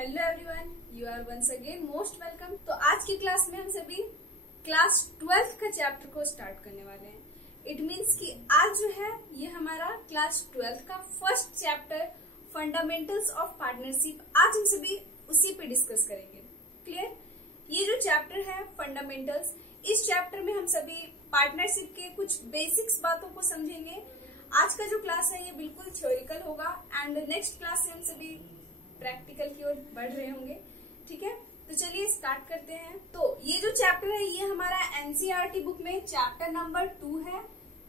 Hello everyone, you are once again most welcome. तो आज की क्लास में हम सभी क्लास 12th का चैप्टर को स्टार्ट करने वाले हैं। इट मीन्स कि आज जो है ये हमारा क्लास 12th का first chapter fundamentals of partnership, आज हम सभी उसी पे डिस्कस करेंगे। क्लियर? ये जो चैप्टर है फंडामेंटल्स, इस चैप्टर में हम सभी पार्टनरशिप के कुछ बेसिक्स बातों को समझेंगे। आज का जो क्लास है ये बिल्कुल थ्योरिकल होगा एंड नेक्स्ट क्लास से हम सभी प्रैक्टिकल की ओर बढ़ रहे होंगे। ठीक है, तो चलिए स्टार्ट करते हैं। तो ये जो चैप्टर है ये हमारा एनसीईआरटी बुक में चैप्टर नंबर 2 है,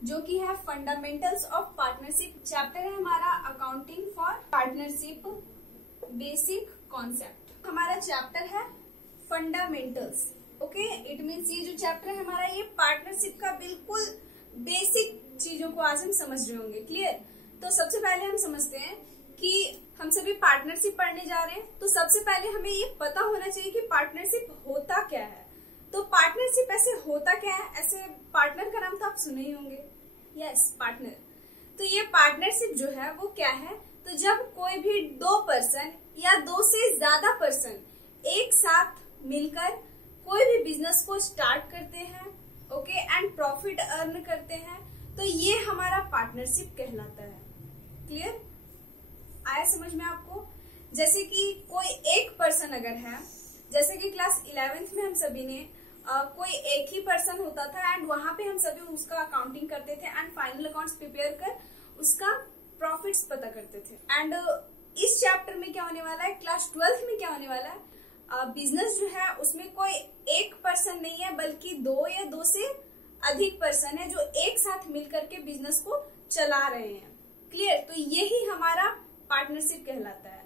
जो कि है फंडामेंटल्स ऑफ पार्टनरशिप। चैप्टर है हमारा accounting for partnership basic concept. हमारा चैप्टर है फंडामेंटल्स। ओके, इट मीन्स ये जो चैप्टर है हमारा ये पार्टनरशिप का बिल्कुल बेसिक चीजों को आज हम समझ रहे होंगे। क्लियर? तो सबसे पहले हम समझते हैं कि हम सभी पार्टनरशिप पढ़ने जा रहे हैं, तो सबसे पहले हमें ये पता होना चाहिए कि पार्टनरशिप होता क्या है। तो पार्टनरशिप ऐसे होता क्या है? ऐसे पार्टनर का नाम तो आप सुने ही होंगे। Yes, partner. तो ये पार्टनरशिप जो है वो क्या है? तो जब कोई भी दो पर्सन या दो से ज्यादा पर्सन एक साथ मिलकर कोई भी बिजनेस को स्टार्ट करते हैं, ओके, एंड प्रॉफिट अर्न करते हैं, तो ये हमारा पार्टनरशिप कहलाता है। क्लियर? आया समझ में आपको? जैसे कि कोई एक पर्सन अगर है, जैसे कि क्लास 11th में हम सभी ने कोई एक ही पर्सन होता था एंड वहां पे हम सभी उसका अकाउंटिंग करते थे एंड फाइनल अकाउंट्स प्रिपेयर कर उसका प्रॉफिट्स पता करते थे। एंड इस चैप्टर में क्या होने वाला है, क्लास 12th में क्या होने वाला है, बिजनेस जो है उसमें कोई एक पर्सन नहीं है बल्कि दो या दो से अधिक पर्सन है जो एक साथ मिलकर के बिजनेस को चला रहे हैं। क्लियर? तो यही हमारा पार्टनरशिप कहलाता है।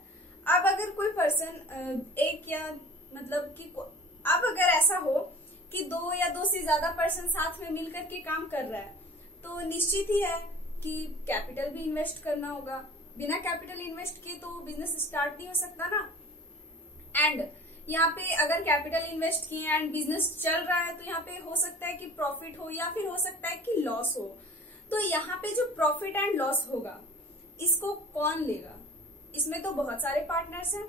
अब अगर कोई पर्सन एक या मतलब कि अब अगर ऐसा हो कि दो या दो से ज्यादा पर्सन साथ में मिलकर के काम कर रहा है, तो निश्चित ही है कि कैपिटल भी इन्वेस्ट करना होगा। बिना कैपिटल इन्वेस्ट किए तो बिजनेस स्टार्ट नहीं हो सकता ना। एंड यहाँ पे अगर कैपिटल इन्वेस्ट किए एंड बिजनेस चल रहा है, तो यहाँ पे हो सकता है कि प्रॉफिट हो या फिर हो सकता है कि लॉस हो। तो यहाँ पे जो प्रॉफिट एंड लॉस होगा इसको कौन लेगा? इसमें तो बहुत सारे पार्टनर्स हैं।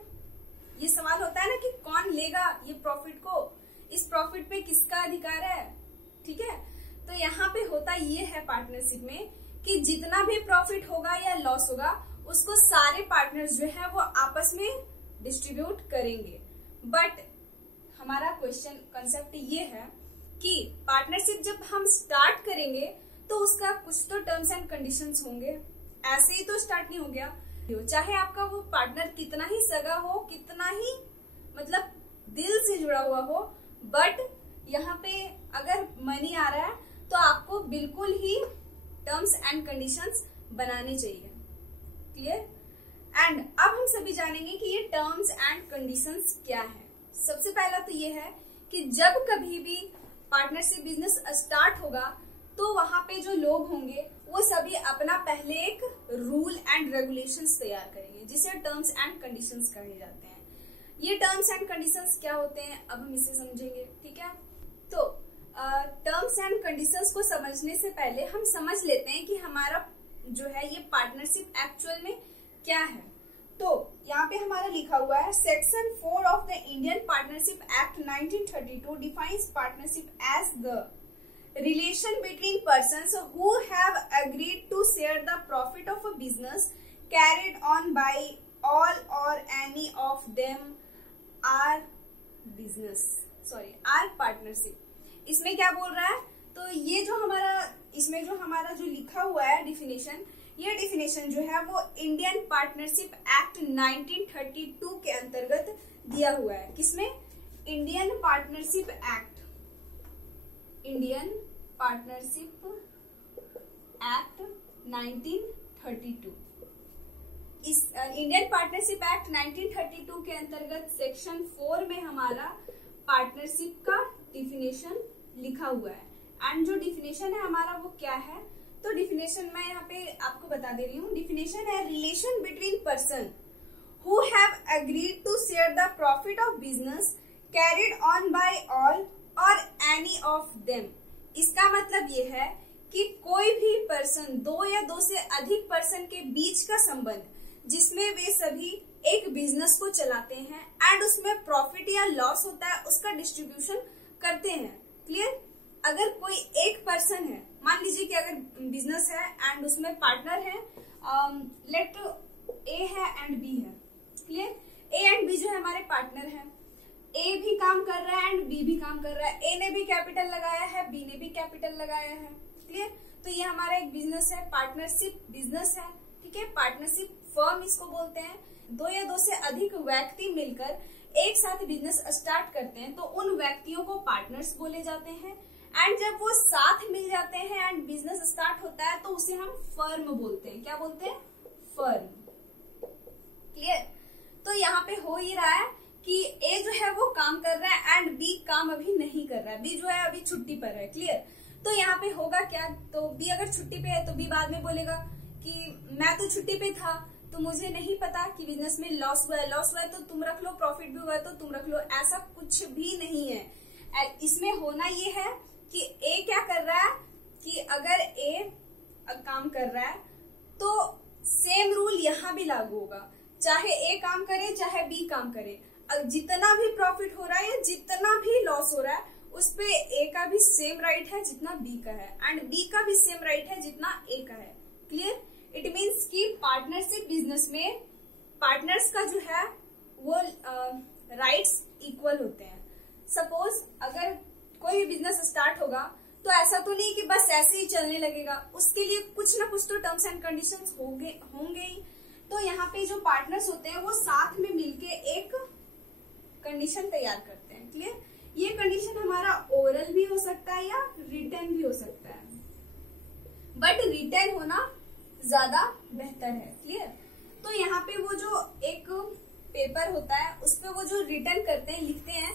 ये सवाल होता है ना कि कौन लेगा ये प्रॉफिट को, इस प्रॉफिट पे किसका अधिकार है। ठीक है, तो यहाँ पे होता ये है पार्टनरशिप में कि जितना भी प्रॉफिट होगा या लॉस होगा उसको सारे पार्टनर्स जो है वो आपस में डिस्ट्रीब्यूट करेंगे। बट हमारा क्वेश्चन कंसेप्ट ये है कि पार्टनरशिप जब हम स्टार्ट करेंगे तो उसका कुछ तो टर्म्स एंड कंडीशंस होंगे। ऐसे ही तो स्टार्ट नहीं हो गया। चाहे आपका वो पार्टनर कितना ही सगा हो, कितना ही मतलब दिल से जुड़ा हुआ हो, बट यहाँ पे अगर मनी आ रहा है तो आपको बिल्कुल ही टर्म्स एंड कंडीशंस बनाने चाहिए। क्लियर? एंड अब हम सभी जानेंगे कि ये टर्म्स एंड कंडीशंस क्या है। सबसे पहला तो ये है कि जब कभी भी पार्टनरशिप बिजनेस स्टार्ट होगा तो वहां पे जो लोग होंगे वो सभी अपना पहले एक रूल एंड रेगुलेशंस तैयार करेंगे, जिसे टर्म्स एंड कंडीशंस कहे जाते हैं। ये टर्म्स एंड कंडीशंस क्या होते हैं अब हम इसे समझेंगे। ठीक है, तो टर्म्स एंड कंडीशंस को समझने से पहले हम समझ लेते हैं कि हमारा जो है ये पार्टनरशिप एक्चुअल में क्या है। तो यहाँ पे हमारा लिखा हुआ है section 4 of the Indian Partnership Act 1932 defines partnership as the relation between persons who have agreed to share the profit of a business carried on by all or any of them are partnership। इसमें क्या बोल रहा है? तो ये जो हमारा इसमें जो हमारा जो लिखा हुआ है डिफिनेशन, ये डिफिनेशन जो है वो इंडियन पार्टनरशिप एक्ट 1932 के अंतर्गत दिया हुआ है। किसमें? Indian Partnership act, Indian Partnership Act 1932। इस इंडियन पार्टनरशिप एक्ट 1932 के अंतर्गत सेक्शन 4 में हमारा पार्टनरशिप का डिफिनेशन लिखा हुआ है। एंड जो डिफिनेशन है हमारा वो क्या है? तो डिफिनेशन मैं यहाँ पे आपको बता दे रही हूँ। डिफिनेशन है relation between person who have agreed to share the profit of business carried on by all और एनी ऑफ देम। इसका मतलब ये है कि कोई भी पर्सन, दो या दो से अधिक पर्सन के बीच का संबंध जिसमें वे सभी एक बिजनेस को चलाते हैं एंड उसमें प्रॉफिट या लॉस होता है उसका डिस्ट्रीब्यूशन करते हैं। क्लियर? अगर कोई एक पर्सन है, मान लीजिए कि अगर बिजनेस है एंड उसमें पार्टनर है, लेट ए है एंड बी है। क्लियर? ए एंड बी जो है हमारे पार्टनर हैं। ए भी काम कर रहा है एंड बी भी काम कर रहा है। ए ने भी कैपिटल लगाया है, बी ने भी कैपिटल लगाया है। क्लियर? तो ये हमारा एक बिजनेस है, पार्टनरशिप बिजनेस है। ठीक है, पार्टनरशिप फर्म इसको बोलते हैं। दो या दो से अधिक व्यक्ति मिलकर एक साथ बिजनेस स्टार्ट करते हैं तो उन व्यक्तियों को पार्टनर्स बोले जाते हैं। एंड जब वो साथ मिल जाते हैं एंड बिजनेस स्टार्ट होता है तो उसे हम फर्म बोलते हैं। क्या बोलते हैं? फर्म। क्लियर? तो यहाँ पे हो ही रहा है कि ए जो है वो काम कर रहा है एंड बी काम अभी नहीं कर रहा है। बी जो है अभी छुट्टी पर है। क्लियर? तो यहाँ पे होगा क्या, तो बी अगर छुट्टी पे है तो बी बाद में बोलेगा कि मैं तो छुट्टी पे था तो मुझे नहीं पता कि बिजनेस में लॉस हुआ है। लॉस हुआ है तो तुम रख लो, प्रॉफिट भी हुआ है तो तुम रख लो। ऐसा कुछ भी नहीं है। इसमें होना ये है कि ए क्या कर रहा है कि अगर ए काम कर रहा है तो सेम रूल यहाँ भी लागू होगा, चाहे ए काम करे चाहे बी काम करे। जितना भी प्रॉफिट हो रहा है या जितना भी लॉस हो रहा है उस पे ए का भी सेम राइट है जितना बी का है एंड बी का भी सेम राइट है जितना ए का है। क्लियर? इट मीन्स कि पार्टनरशिप बिजनेस में पार्टनर्स का जो है वो राइट्स इक्वल होते हैं। सपोज अगर कोई भी बिजनेस स्टार्ट होगा तो ऐसा तो नहीं कि बस ऐसे ही चलने लगेगा, उसके लिए कुछ ना कुछ तो टर्म्स एंड कंडीशंस होंगे ही। तो यहाँ पे जो पार्टनर्स होते हैं वो साथ में मिलके एक कंडीशन तैयार करते हैं। क्लियर? ये कंडीशन हमारा ओरल भी हो सकता है या रिटन भी हो सकता है, बट रिटन होना ज्यादा बेहतर है। क्लियर? तो यहाँ पे वो जो एक पेपर होता है उस पे वो जो रिटन करते हैं, लिखते हैं,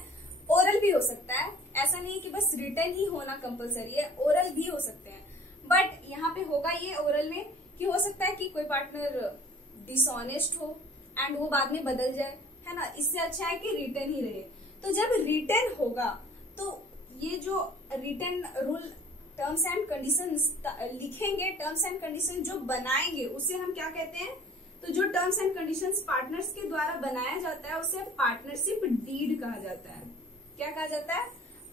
ओरल भी हो सकता है। ऐसा नहीं कि बस रिटन ही होना कंपलसरी है, ओरल भी हो सकते हैं। बट यहाँ पे होगा ये ओरल में कि हो सकता है कि कोई पार्टनर डिसऑनेस्ट हो एंड वो बाद में बदल जाए, है ना। इससे अच्छा है कि रिटन ही रहे। तो जब रिटन होगा तो ये जो written rule terms and conditions लिखेंगे, टर्म्स एंड कंडीशन जो बनाएंगे उसे हम क्या कहते हैं, तो जो टर्म्स एंड कंडीशंस पार्टनर्स के द्वारा बनाया जाता है उसे पार्टनरशिप डीड कहा जाता है। क्या कहा जाता है?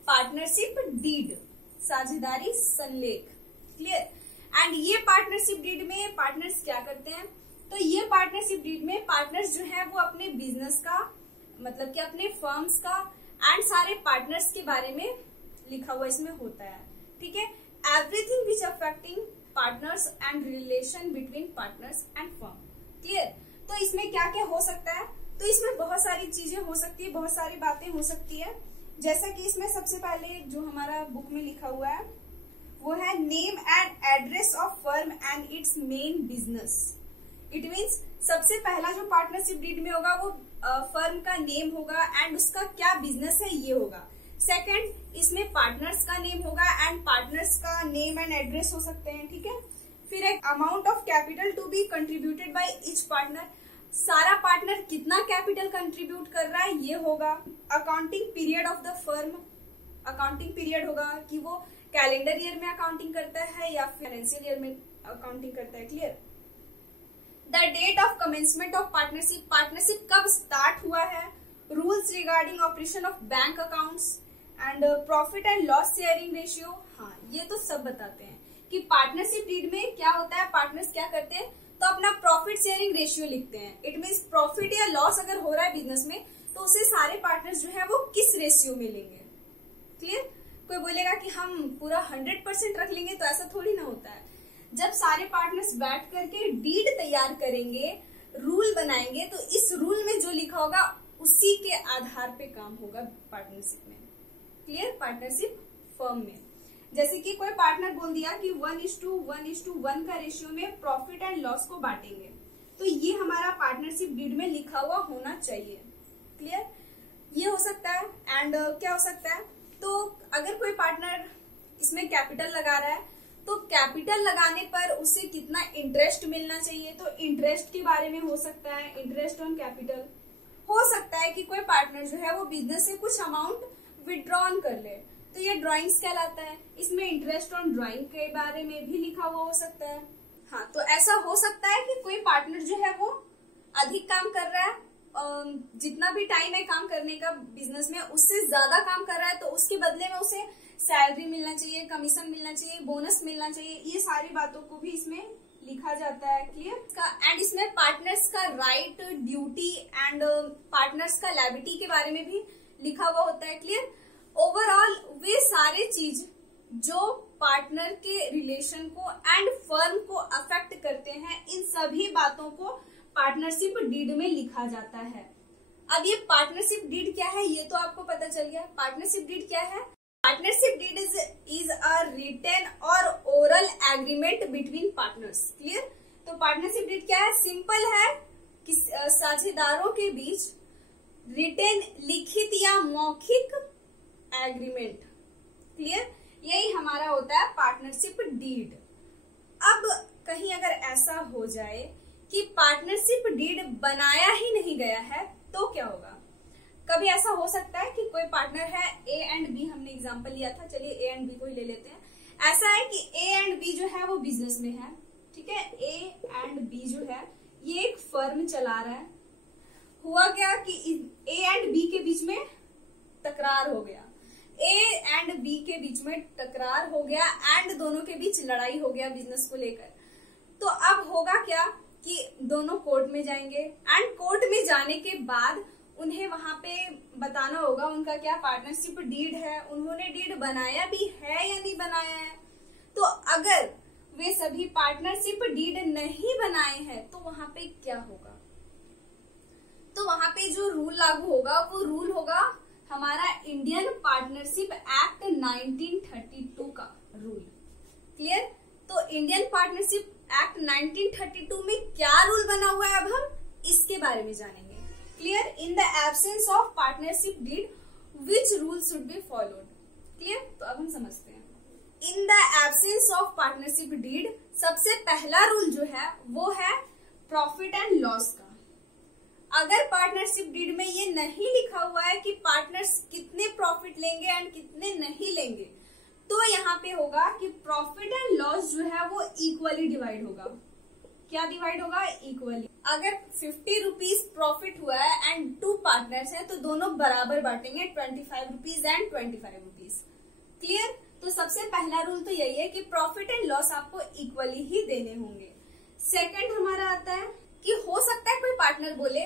पार्टनरशिप डीड, साझेदारी संलेख। क्लियर? एंड ये पार्टनरशिप डीड में पार्टनर्स क्या करते हैं, तो ये पार्टनरशिप डीड में पार्टनर्स जो है वो अपने बिजनेस का, मतलब कि अपने फर्म्स का एंड सारे पार्टनर्स के बारे में लिखा हुआ इसमें होता है। ठीक है? Everything which affecting partners and relation between partners and firm. Clear? तो इसमें क्या क्या हो सकता है, तो इसमें बहुत सारी चीजें हो सकती है, बहुत सारी बातें हो सकती है। जैसा कि इसमें सबसे पहले जो हमारा बुक में लिखा हुआ है वो है name and address of firm and it's main business. It means सबसे पहला जो पार्टनरशिप डीड में होगा वो फर्म का नेम होगा एंड उसका क्या बिजनेस है ये होगा। सेकंड, इसमें पार्टनर्स का नेम होगा एंड पार्टनर्स का नेम एंड एड्रेस हो सकते हैं। ठीक है? फिर एक amount of capital to be contributed by each partner, सारा पार्टनर कितना कैपिटल कंट्रीब्यूट कर रहा है ये होगा। Accounting period of the firm, accounting period होगा कि वो कैलेंडर ईयर में अकाउंटिंग करता है या फाइनेंशियल ईयर में अकाउंटिंग करता है। Clear? The date of commencement of partnership, partnership कब स्टार्ट हुआ है। Rules regarding operation of bank accounts and profit and loss sharing ratio. हाँ, ये तो सब बताते हैं कि पार्टनरशिप डीड में क्या होता है, पार्टनर्स क्या करते हैं, तो अपना प्रॉफिट शेयरिंग रेशियो लिखते हैं। इट मीन्स प्रॉफिट या लॉस अगर हो रहा है बिजनेस में तो उसे सारे पार्टनर्स जो है वो किस रेशियो में लेंगे। क्लियर? कोई बोलेगा कि हम पूरा 100% रख लेंगे, तो ऐसा थोड़ी ना होता है। जब सारे पार्टनर्स बैठ करके डीड तैयार करेंगे, रूल बनाएंगे, तो इस रूल में जो लिखा होगा उसी के आधार पे काम होगा पार्टनरशिप में। क्लियर? पार्टनरशिप फर्म में जैसे कि कोई पार्टनर बोल दिया कि 1:1:1 का रेशियो में प्रॉफिट एंड लॉस को बांटेंगे, तो ये हमारा पार्टनरशिप डीड में लिखा हुआ होना चाहिए। क्लियर? ये हो सकता है। एंड क्या हो सकता है, तो अगर कोई पार्टनर इसमें कैपिटल लगा रहा है तो कैपिटल लगाने पर उसे कितना इंटरेस्ट मिलना चाहिए, तो इंटरेस्ट के बारे में हो सकता है, इंटरेस्ट ऑन कैपिटल। हो सकता है कि कोई पार्टनर जो है वो बिजनेस से कुछ अमाउंट विड्रॉन कर ले, तो ये ड्राइंग्स कहलाता है। इसमें इंटरेस्ट ऑन ड्राइंग के बारे में भी लिखा हुआ हो सकता है। हाँ, तो ऐसा हो सकता है कि कोई पार्टनर जो है वो अधिक काम कर रहा है जितना भी टाइम है काम करने का बिजनेस में उससे ज्यादा काम कर रहा है तो उसके बदले में उसे सैलरी मिलना चाहिए, कमीशन मिलना चाहिए, बोनस मिलना चाहिए, ये सारी बातों को भी इसमें लिखा जाता है। क्लियर। एंड इसमें पार्टनर्स का राइट, ड्यूटी एंड पार्टनर्स का लायबिलिटी के बारे में भी लिखा हुआ होता है। क्लियर। ओवरऑल वे सारे चीज जो पार्टनर के रिलेशन को एंड फर्म को अफेक्ट करते हैं, इन सभी बातों को पार्टनरशिप डीड में लिखा जाता है। अब ये पार्टनरशिप डीड क्या है ये तो आपको पता चल गया। पार्टनरशिप डीड क्या है? Partnership deed is a written or oral agreement between partners. Clear. तो पार्टनरशिप डीड क्या है? सिंपल है कि साझेदारों के बीच रिटन, लिखित या मौखिक एग्रीमेंट। क्लियर। यही हमारा होता है पार्टनरशिप डीड। अब कहीं अगर ऐसा हो जाए कि पार्टनरशिप डीड बनाया ही नहीं गया है तो क्या होगा? कभी ऐसा हो सकता है कि कोई पार्टनर है ए एंड बी, हमने एग्जांपल लिया था, चलिए ए एंड बी को ही ले लेते हैं। ऐसा है कि ए एंड बी जो है वो बिजनेस में है, ठीक है। ए एंड बी जो है ये एक फर्म चला रहा है। हुआ क्या कि ए एंड बी के बीच में तकरार हो गया, ए एंड बी के बीच में टकरार हो गया एंड दोनों के बीच लड़ाई हो गया बिजनेस को लेकर। तो अब होगा क्या कि दोनों कोर्ट में जाएंगे एंड कोर्ट में जाने के बाद उन्हें वहां पे बताना होगा उनका क्या पार्टनरशिप डीड है, उन्होंने डीड बनाया भी है या नहीं बनाया है। तो अगर वे सभी पार्टनरशिप डीड नहीं बनाए हैं तो वहां पे क्या होगा? तो वहां पे जो रूल लागू होगा वो रूल होगा हमारा इंडियन पार्टनरशिप एक्ट 1932 का रूल। क्लियर। तो इंडियन पार्टनरशिप एक्ट 1932 में क्या रूल बना हुआ है अब हम इसके बारे में जानेंगे। Clear. In the absence of partnership deed which rule should be followed. Clear. तो अब हम समझते हैं। In the absence of partnership deed सबसे पहला रूल जो है वो है प्रॉफिट एंड लॉस का। अगर पार्टनरशिप डीड में ये नहीं लिखा हुआ है कि पार्टनर्स कितने प्रॉफिट लेंगे एंड कितने नहीं लेंगे तो यहाँ पे होगा कि प्रॉफिट एंड लॉस जो है वो इक्वली डिवाइड होगा। क्या डिवाइड होगा? इक्वली। अगर 50 रुपीज प्रॉफिट हुआ है एंड 2 पार्टनर्स हैं तो दोनों बराबर बांटेंगे 25 रुपीज एंड 25 रुपीज। क्लियर। तो सबसे पहला रूल तो यही है कि प्रॉफिट एंड लॉस आपको इक्वली ही देने होंगे। सेकंड हमारा आता है कि हो सकता है कोई पार्टनर बोले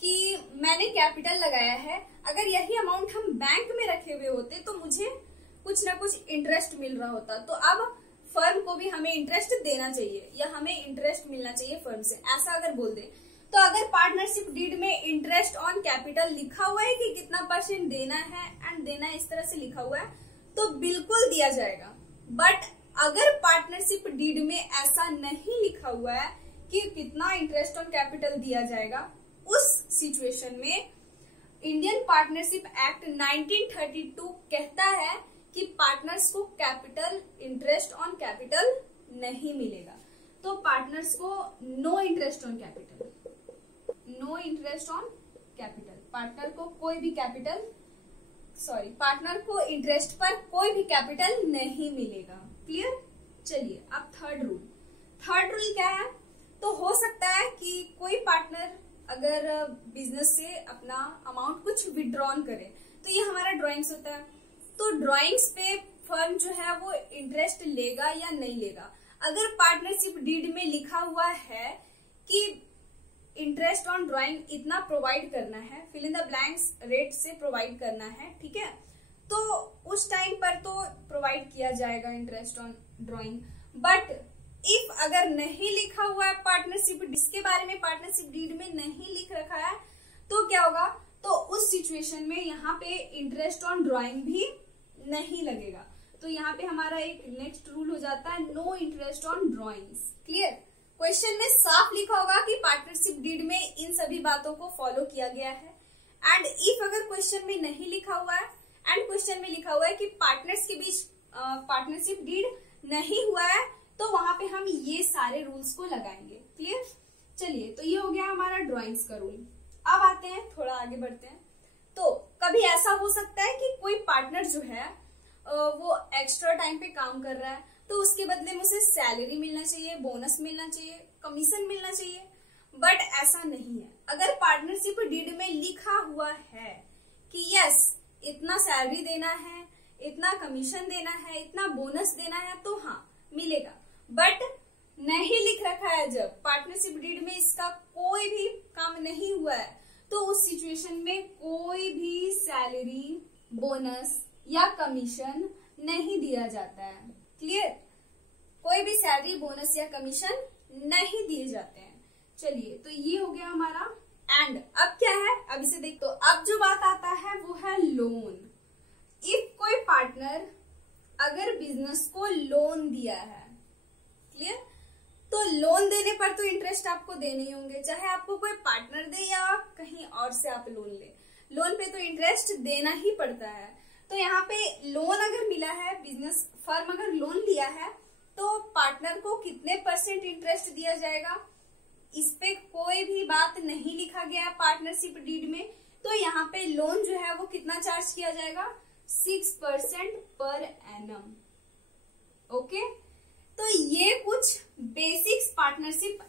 कि मैंने कैपिटल लगाया है, अगर यही अमाउंट हम बैंक में रखे हुए होते तो मुझे कुछ ना कुछ इंटरेस्ट मिल रहा होता, तो अब फर्म को भी हमें इंटरेस्ट देना चाहिए या हमें इंटरेस्ट मिलना चाहिए फर्म से, ऐसा अगर बोल दे तो अगर पार्टनरशिप डीड में इंटरेस्ट ऑन कैपिटल लिखा हुआ है कि कितना % देना है एंड देना इस तरह से लिखा हुआ है तो बिल्कुल दिया जाएगा। बट अगर पार्टनरशिप डीड में ऐसा नहीं लिखा हुआ है कि कितना इंटरेस्ट ऑन कैपिटल दिया जाएगा, उस सिचुएशन में इंडियन पार्टनरशिप एक्ट 1932 कहता है कि पार्टनर्स को कैपिटल, इंटरेस्ट ऑन कैपिटल नहीं मिलेगा। तो पार्टनर्स को no interest on capital, no interest on capital, partner को कोई भी कैपिटल, सॉरी, पार्टनर को इंटरेस्ट पर कोई भी कैपिटल नहीं मिलेगा। क्लियर। चलिए अब थर्ड रूल क्या है? तो हो सकता है कि कोई पार्टनर अगर बिजनेस से अपना अमाउंट कुछ विड्रॉन करे, तो ये हमारा ड्राइंग्स होता है, तो ड्राइंग्स पे फर्म जो है वो इंटरेस्ट लेगा या नहीं लेगा। अगर पार्टनरशिप डीड में लिखा हुआ है कि इंटरेस्ट ऑन ड्राइंग इतना प्रोवाइड करना है, fill in the blanks rate से प्रोवाइड करना है, ठीक है, तो उस टाइम पर तो प्रोवाइड किया जाएगा interest on drawing. But if अगर नहीं लिखा हुआ है पार्टनरशिप, इसके बारे में पार्टनरशिप डीड में नहीं लिख रखा है, तो क्या होगा? तो उस सिचुएशन में यहाँ पे इंटरेस्ट ऑन ड्राइंग भी नहीं लगेगा। तो यहाँ पे हमारा एक नेक्स्ट रूल हो जाता है no interest on drawings. Clear. Question में साफ लिखा होगा कि पार्टनरशिप डीड में इन सभी बातों को फॉलो किया गया है। एंड इफ अगर क्वेश्चन में नहीं लिखा हुआ है एंड क्वेश्चन में लिखा हुआ है कि पार्टनर्स के बीच पार्टनरशिप डीड नहीं हुआ है, तो वहां पे हम ये सारे रूल्स को लगाएंगे। क्लियर। चलिए, तो ये हो गया हमारा ड्राइंग्स का रूल। अब आते हैं, थोड़ा आगे बढ़ते हैं। तो कभी ऐसा हो सकता है कि कोई पार्टनर जो है वो एक्स्ट्रा टाइम पे काम कर रहा है, तो उसके बदले में उसे सैलरी मिलना चाहिए, बोनस मिलना चाहिए, कमीशन मिलना चाहिए। बट ऐसा नहीं है। अगर पार्टनरशिप डीड में लिखा हुआ है कि यस इतना सैलरी देना है, इतना कमीशन देना है, इतना बोनस देना है, तो हाँ मिलेगा। बट नहीं लिख रखा है, जब पार्टनरशिप डीड में इसका कोई भी काम नहीं हुआ है, तो उस सिचुएशन में कोई भी सैलरी, बोनस या कमीशन नहीं दिया जाता है। क्लियर? कोई भी सैलरी, बोनस या कमीशन नहीं दिए जाते हैं। चलिए, तो ये हो गया हमारा। एंड अब क्या है, अब इसे देख, तो अब जो बात आता है वो है लोन। इफ कोई पार्टनर अगर बिजनेस को लोन दिया है, क्लियर, तो लोन देने पर तो इंटरेस्ट आपको देने ही होंगे, चाहे आपको कोई पार्टनर दे या कहीं और से आप लोन ले, लोन पे तो इंटरेस्ट देना ही पड़ता है। तो यहाँ पे लोन अगर मिला है, बिजनेस फर्म अगर लोन लिया है, तो पार्टनर को कितने % इंटरेस्ट दिया जाएगा, इस पे कोई भी बात नहीं लिखा गया है पार्टनरशिप डीड में। तो यहाँ पे लोन जो है वो कितना चार्ज किया जाएगा, 6% पर एनम। ओके, तो ये कुछ बेसिक्स पार्टनरशिप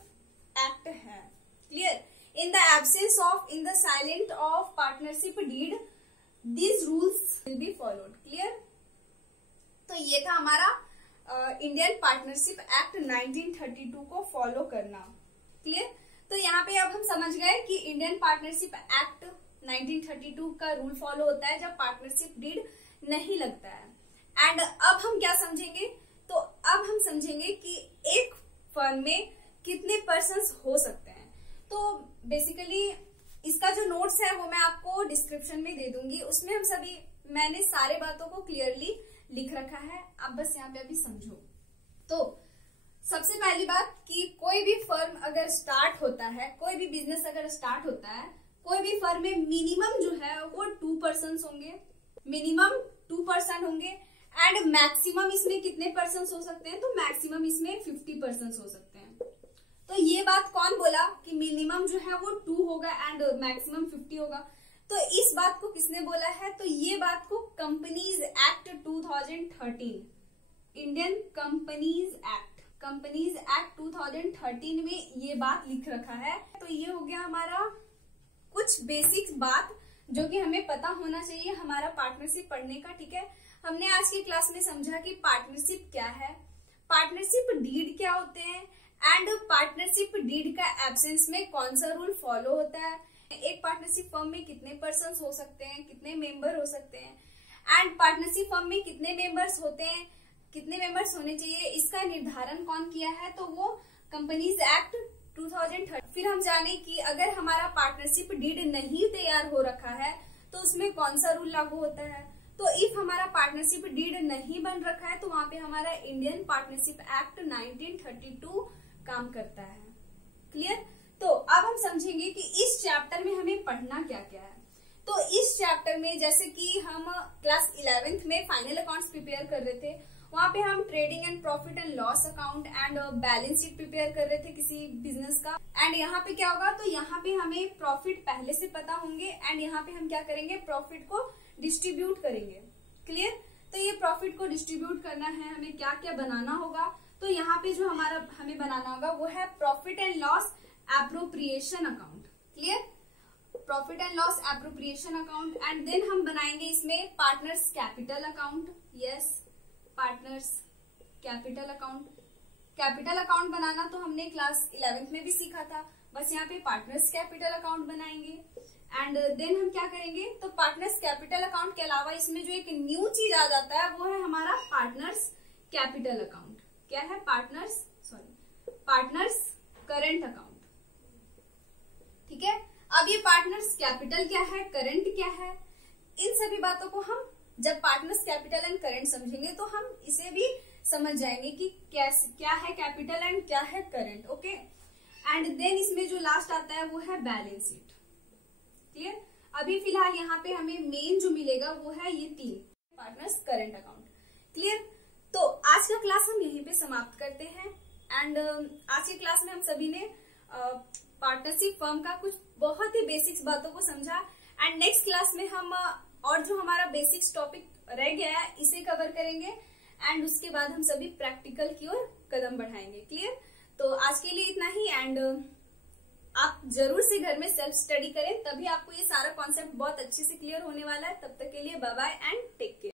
एक्ट है। Clear? In the absence of, in the silent of partnership deed, these rules will be followed. Clear? तो ये था हमारा इंडियन पार्टनरशिप एक्ट 1932 को फॉलो करना। क्लियर? तो यहाँ पे अब हम समझ गए कि इंडियन पार्टनरशिप एक्ट 1932 का रूल फॉलो होता है जब पार्टनरशिप डीड नहीं लगता है। एंड अब हम क्या समझेंगे, तो अब हम समझेंगे कि एक फर्म में कितने पर्सन्स हो सकते हैं। तो बेसिकली इसका जो नोट्स है वो मैं आपको डिस्क्रिप्शन में दे दूंगी, उसमें हम सभी, मैंने सारे बातों को क्लियरली लिख रखा है, आप बस यहाँ पे अभी समझो। तो सबसे पहली बात कि कोई भी फर्म अगर स्टार्ट होता है, कोई भी बिजनेस अगर स्टार्ट होता है, कोई भी फर्म में मिनिमम जो है वो 2 पर्सन होंगे, मिनिमम 2% होंगे। एंड मैक्सिमम इसमें कितने पर्सन हो सकते हैं, तो मैक्सिमम इसमें 50 पर्सन हो सकते हैं। तो ये बात कौन बोला कि मिनिमम जो है वो 2 होगा एंड मैक्सिमम 50 होगा, तो इस बात को किसने बोला है, तो ये बात को companies act 2013, Indian companies act 2013 में ये बात लिख रखा है। तो ये हो गया हमारा कुछ बेसिक बात जो कि हमें पता होना चाहिए हमारा पार्टनरशिप पढ़ने का। ठीक है, हमने आज की क्लास में समझा कि पार्टनरशिप क्या है, पार्टनरशिप डीड क्या होते हैं, एंड पार्टनरशिप डीड का एब्सेंस में कौन सा रूल फॉलो होता है, एक पार्टनरशिप फर्म में कितने पर्सन्स हो सकते हैं, कितने मेंबर हो सकते हैं, एंड पार्टनरशिप फर्म में कितने मेंबर्स होते हैं, कितने मेंबर्स होने चाहिए, इसका निर्धारण कौन किया है, तो वो कंपनीज एक्ट 2013। फिर हम जाने कि अगर हमारा पार्टनरशिप डीड नहीं तैयार हो रखा है तो उसमें कौन सा रूल लागू होता है। तो इफ हमारा पार्टनरशिप डीड नहीं बन रखा है तो वहां पे हमारा इंडियन पार्टनरशिप एक्ट 1932 काम करता है। क्लियर? तो अब हम समझेंगे कि इस चैप्टर में हमें पढ़ना क्या क्या है। तो इस चैप्टर में जैसे कि हम क्लास 11th में फाइनल अकाउंट्स प्रिपेयर कर रहे थे, वहां पे हम trading and profit and loss account and balance sheet prepare कर रहे थे किसी बिजनेस का। एंड यहाँ पे क्या होगा, तो यहाँ पे हमें प्रॉफिट पहले से पता होंगे एंड यहाँ पे हम क्या करेंगे, प्रॉफिट को डिस्ट्रीब्यूट करेंगे। क्लियर? तो ये प्रॉफिट को डिस्ट्रीब्यूट करना है, हमें क्या क्या बनाना होगा, तो यहाँ पे जो हमारा हमें बनाना होगा वो है profit and loss appropriation account. Clear? Profit and loss appropriation account. And then हम बनाएंगे इसमें partners capital account. Yes, partners capital account. Capital account बनाना तो हमने क्लास 11th में भी सीखा था, बस यहाँ पे पार्टनर्स कैपिटल अकाउंट बनाएंगे। एंड देन हम क्या करेंगे, तो पार्टनर्स कैपिटल अकाउंट के अलावा इसमें जो एक न्यू चीज आ जाता है वो है हमारा पार्टनर्स कैपिटल अकाउंट। क्या है, पार्टनर्स करंट अकाउंट। ठीक है, अब ये पार्टनर्स कैपिटल क्या है, करंट क्या है, इन सभी बातों को हम जब पार्टनर्स कैपिटल एंड करंट समझेंगे तो हम इसे भी समझ जाएंगे कि क्या है कैपिटल एंड क्या है करंट। ओके, एंड देन इसमें जो लास्ट आता है वो है बैलेंस शीट। क्लियर? अभी फिलहाल यहाँ पे हमें मेन जो मिलेगा वो है ये 3 पार्टनर्स करंट अकाउंट। क्लियर? तो आज का क्लास हम यहीं पे समाप्त करते हैं। एंड आज की क्लास में हम सभी ने पार्टनरशिप फर्म का कुछ बहुत ही बेसिक्स बातों को समझा। एंड नेक्स्ट क्लास में हम और जो हमारा बेसिक्स टॉपिक रह गया है इसे कवर करेंगे एंड उसके बाद हम सभी प्रैक्टिकल की ओर कदम बढ़ाएंगे। क्लियर? तो आज के लिए इतना ही एंड आप जरूर से घर में सेल्फ स्टडी करें, तभी आपको ये सारा कॉन्सेप्ट बहुत अच्छे से क्लियर होने वाला है। तब तक के लिए बाय बाय एंड टेक